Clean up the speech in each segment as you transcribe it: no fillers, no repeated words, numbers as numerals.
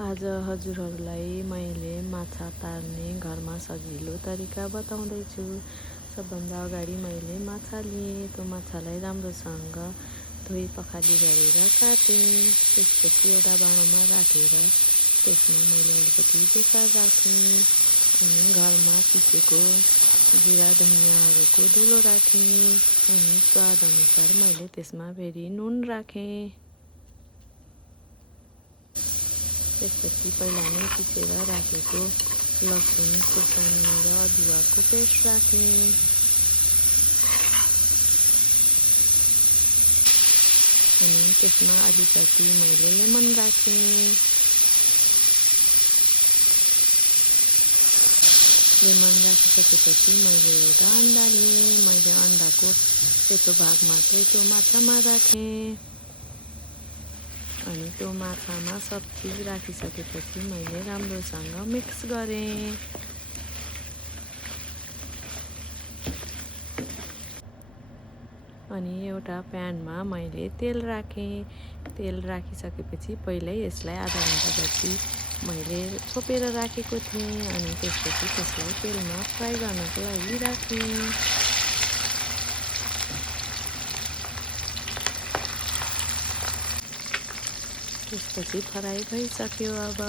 आज हजुरहरूलाई मैले माछा तार्ने घरमा सजिलो तरिका बताउँदैछु। सबभन्दा अगाडि मैले माछा लिएँ। त्यो माछालाई राम्रोसँग धोई पखाली गरेर काटेँ। त्यसपछि एउटा भाँडोमा राखेर त्यसमा मैले अलिकति बेसार राखेँ अनि घरमा पिसेको जिरा धनियाँहरूको धुलो राखेँ अनि स्वाद अनुसार मैले त्यसमा फेरि नुन राखेँ। त्यसपछि पहिला नै पिसेर राखेको लसुन खुर्सानी र अदुवाको पेस्ट राखेँ। अनि त्यसमा अलिकति मैले लेमन राखेँ। लेमन राखिसकेपछि मैले एउटा अन्डा लिएँ। मैले अन्डाको सेतो भाग मात्रै त्यो माछामा राखेँ। अनि त्यो माछामा सब चिज राखिसकेपछि मैले राम्रोसँग मिक्स गरेँ। अनि एउटा प्यानमा मैले तेल राखेँ। तेल राखिसकेपछि पहिल्यै यसलाई आधा घन्टा जति मैले छोपेर राखेको थिएँ अनि त्यसपछि त्यसलाई तेलमा फ्राई गर्नको लागि राखेँ। त्यसपछि फ्राई भइसक्यो। अब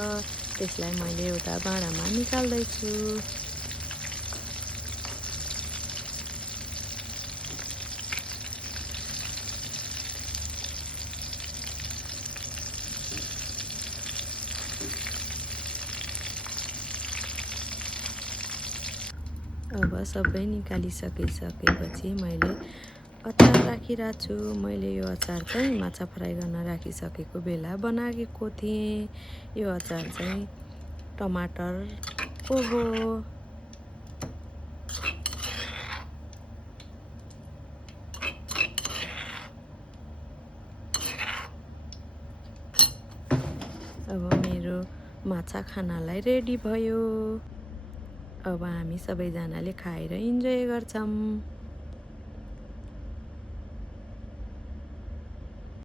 त्यसलाई मैले एउटा भाँडामा निकाल्दैछु। अब सबै निकालिसकेपछि मैले अचार राखिरहेको छु। मैले यो अचार चाहिँ माछा फ्राई गर्न राखिसकेको बेला बनाएको थिएँ। यो अचार चाहिँ टमाटरको हो। अब मेरो माछा खानालाई रेडी भयो। अब हामी सबैजनाले खाएर इन्जोय गर्छौँ।